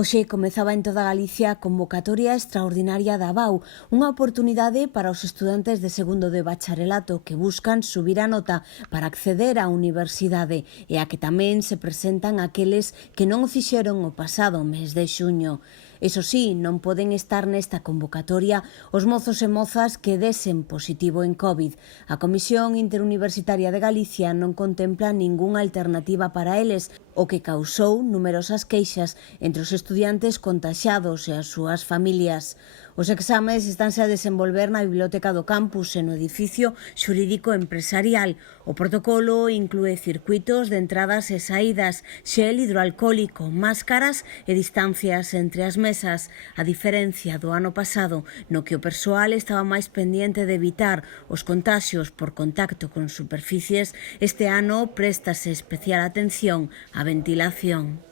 Hoxe comezaba en toda Galicia a convocatoria extraordinaria da ABAU, unha oportunidade para os estudantes de segundo de bacharelato que buscan subir a nota para acceder á universidade e a que tamén se presentan aqueles que non o fixeron o pasado mes de xuño. Iso sí, non poden estar nesta convocatoria os mozos e mozas que desen positivo en COVID. A Comisión Interuniversitaria de Galicia non contempla ningunha alternativa para eles, o que causou numerosas queixas entre os estudiantes contaxiados e as súas familias. Os exames estanse a desenvolver na biblioteca do campus e no edificio xurídico empresarial. O protocolo inclúe circuitos de entradas e saídas, xel hidroalcohólico, máscaras e distancias entre as mesas, a diferencia do ano pasado, no que o persoal estaba máis pendiente de evitar os contaxios por contacto con superficies. Este ano préstase especial atención á ventilación.